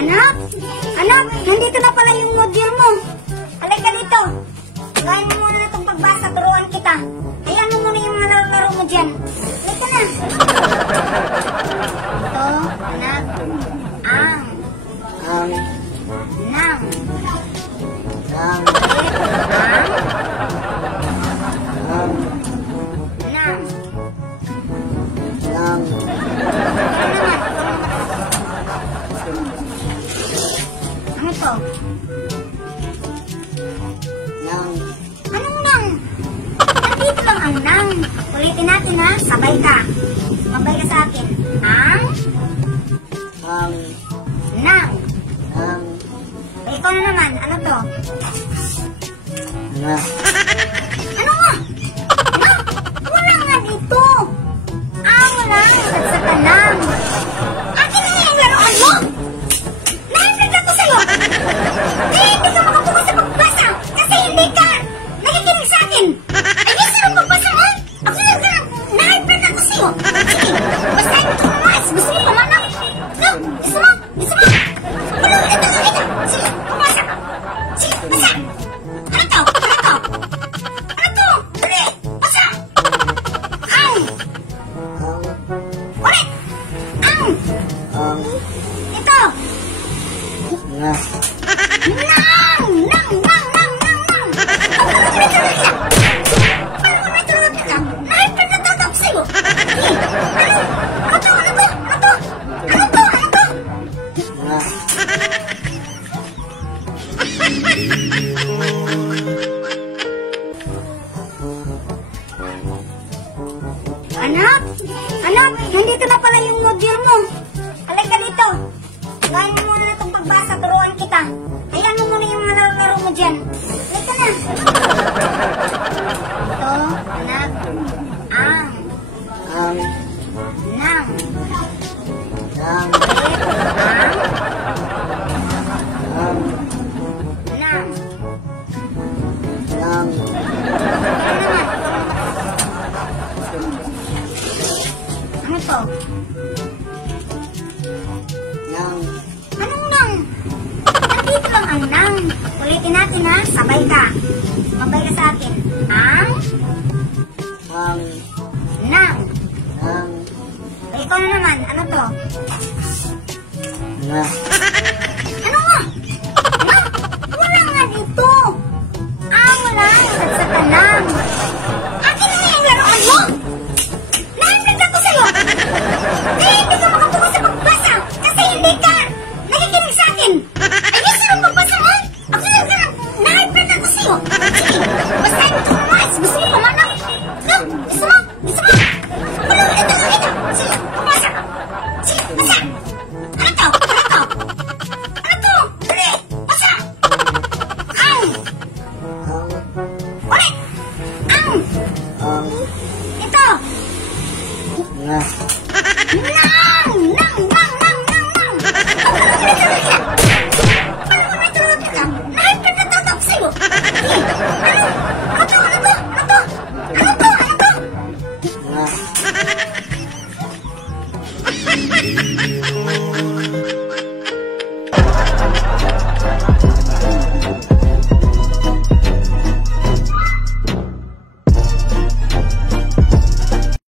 Anak? Anak, nandito na pala yung module mo. Halika dito. Gawin mo muna na itong pagbasa. Turuan kita. Ayan mo muna yung mga laro-laro mo dyan. Halika na. Ito, anak. Ang. Nang. Nang. Nang. Nang. Ano ito? Nang. Anong nang? Nandito lang ang nang. Ulitin natin ha. Sabay ka. Sabay ka sa akin. Ang. Nang. Ikaw na naman. Ano to? Ano nga? Ano? Wala nga dito. Wala. At sa nang. Akin na yung laruan mo. Nahimik ako sa'yo. Hindi ka makabukas sa pagbasa. Kasi hindi ka nakikinig sa akin. Ayos na pagbasa mo. Ako lang ka. Nahimik ako sa'yo. Sige. Basta ito ito mas. Gusto mo pamanang? No. Gusto mo? Gusto mo? Wala. Ito. Sige. Pumasa. Sige. Basa. Ano to? Ano to? Ano to? Dali. Basa. Ang. Ulit. Ang. Ito. Nang. Paano mo may tulog ka? Nahipin na tatap sa'yo. Ano to? Ano to? Ano to? Ano to? Ano to? Anak? Anak, nandito na pala yung module mo. Halika dito. Gawin mo muna na itong pagbasa. Turuan kita. Ayan mo muna yung mga laro-laro mo dyan. Halika na. Ito, anak. Ang. Nang. Nang. Nang. Ano to? Nang. Anong nang? Nandito lang ang nang. Ulitin natin ha. Sabay ka. Sabay ka sa akin. Ang. Nang. Ikaw na naman. Ano to? Ano nga? Ano? Wala nga dito. Wala. At sa tanang. Akin na yung laruan mo. Nahimik ako sa'yo. Hindi ka makabukas sa pagbasa. Kasi hindi ka nakikinig sa akin. Ayos na pagbasa mo. Ako lang ka. Nahimik ako sa'yo. Sige. Basta ito mas. Gusto mo pamanang? No. Gusto mo? Gusto mo? Wala. Ito. Sige. Pumasa ka. Sige. Basa. Ano to? Ano to? Ano to? Dali. Basa. Ang. Ulit. Ang. Ito. Nang. Paano mo may tulog ka? Nahipin na tatap sa'yo. Ano to? Ano to? Ano to? Ano to? Ano to?